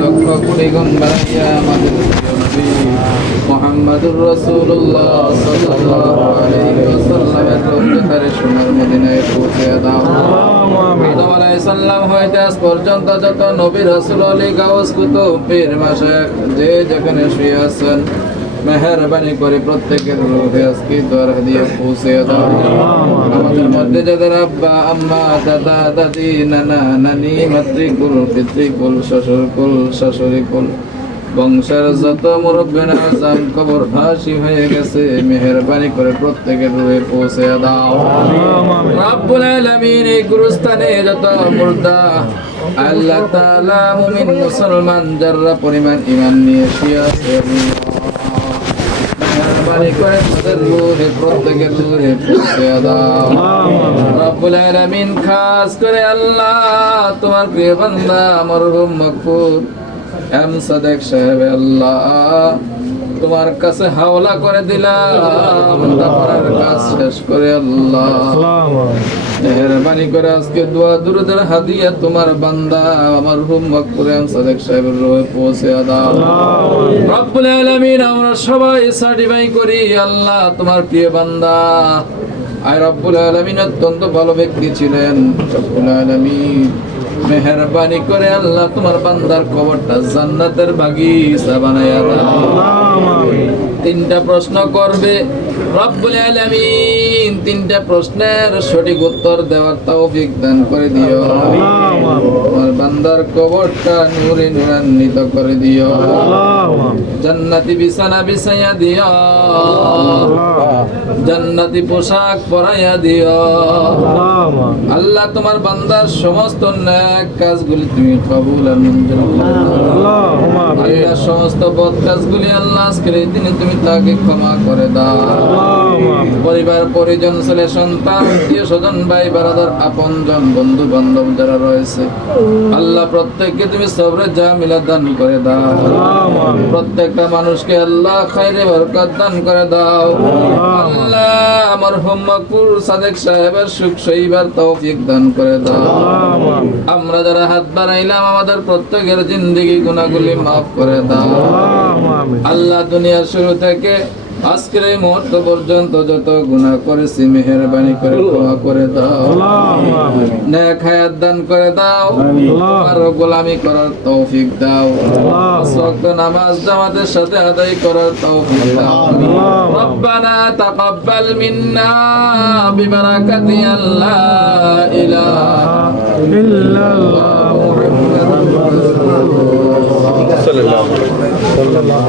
লক্ষ কোটি গুণ বাড়াইয়া আমাদের নবী মুহাম্মাদুর রাসূলুল্লাহ সাল্লাল্লাহু আলাইহি ওয়াসাল্লামের রওজাতারে সোনার মদিনায় পৌঁছে দাও। আদম আলাইহিস সালাম হইতে আজ পর্যন্ত যত নবী রাসূল আলী গাউস কুতুব পীর মাশায়েখ যে যেখানে শুয়ে আছেন মেহরবানি করে প্রত্যেকের রূহে আজকে দ্বার দিয়ে পৌঁছে দাও। আম্মা দাদা নানা মাতৃকুল বংশের যত মুরব্বীরা আজান কবর ফাঁসি হয়ে গেছে মেহরবানি করে প্রত্যেকের রূহে পৌঁছে দাও রাব্বুল এই গুরুস্থানে যত মুর্দা আল্লাহ তাআলা মুমিন মুসলমান যারা পরিমাণ ঈমান নিয়ে তাদের রূহে প্রত্যেকের রূহে পৌঁছে দাও খাস করে আল্লাহ, তোমার প্রিয় বান্দা মরহুম মকবুল। এম সাদেক সাহেব, আল্লাহ। তোমার কাছে হাওলা করে দিলাম তারপরের কাজ শেষ করে আল্লাহ। মেহরবানি করে আজকে দোয়া দুরুদের হাদিয়া তোমার বান্দা আমার হুম মকপুরে সাদেক সাহেবের রোহে পৌঁছে দাও। রব্বুল আলামিন আমরা সবাই সার্টিফাই করি আল্লাহ তোমার প্রিয় বান্দা। আর রব্বুল আলামিন অত্যন্ত ভালো ব্যক্তি ছিলেন রব্বুল আলামিন। মেহরবানি করে আল্লাহ তোমার বান্দার কবরটা জান্নাতের বাগিচা বানায়া দাও। তিনটা প্রশ্ন করবে। রব্বুল আলামিন তিনটা প্রশ্নের সঠিক উত্তর দেওয়ার তৌফিক দান করে দিও। তোমার বান্দার কবরটা নূরে নূরান্বিত করে দিও। জান্নাতি বিছানা বিছাইয়া দিও। জান্নাতি পোশাক পরাইয়া দিও। আল্লাহ তোমার বান্দার সমস্ত ন্যাক কাজগুলি তুমি কবুল আল্লাহ সমস্ত বদ কাজগুলি আল্লাহ আজকের এই দিনে তুমি তাকে ক্ষমা করে দাও। পরিবার, পরিজন, ছেলে, সন্তান, আত্মীয় স্বজন, ভাই, বারাদার আপন জন বন্ধু বান্ধব যারা রয়েছে, আল্লাহ প্রত্যেককে তুমি সবরে যা মিলা দান করে দাও। প্রত্যেকটা মানুষকে আল্লাহ খাইরে বরকত দান করে দাও। আল্লাহ আমার হোমপুর সাদেক সাহেবের সুখ সইবার তৌফিক দান করে দাও। আমরা যারা হাত বাড়াইলাম আমাদের প্রত্যেকের জিন্দিগি গুণাগুলি মাফ করে দাও। আল্লাহ দুনিয়ার শুরু থেকে আজকের এই মুহূর্ত পর্যন্ত যত গুনাহ করেছি মেহেরবানি করে ক্ষমা করে দাও। নেক হায়াত দান করে দাও। আর গোলামি করার তৌফিক দাও। ওয়াক্ত নামাজ জামাতের সাথে আদায় করার তৌফিক দাও। রব্বানা তাকাব্বাল মিন্না বিবারাকাতি আল্লাহ ইলাহা ইল্লাল্লাহ মুহাম্মাদুর রাসূলুল্লাহ। সাল্লাল্লাহু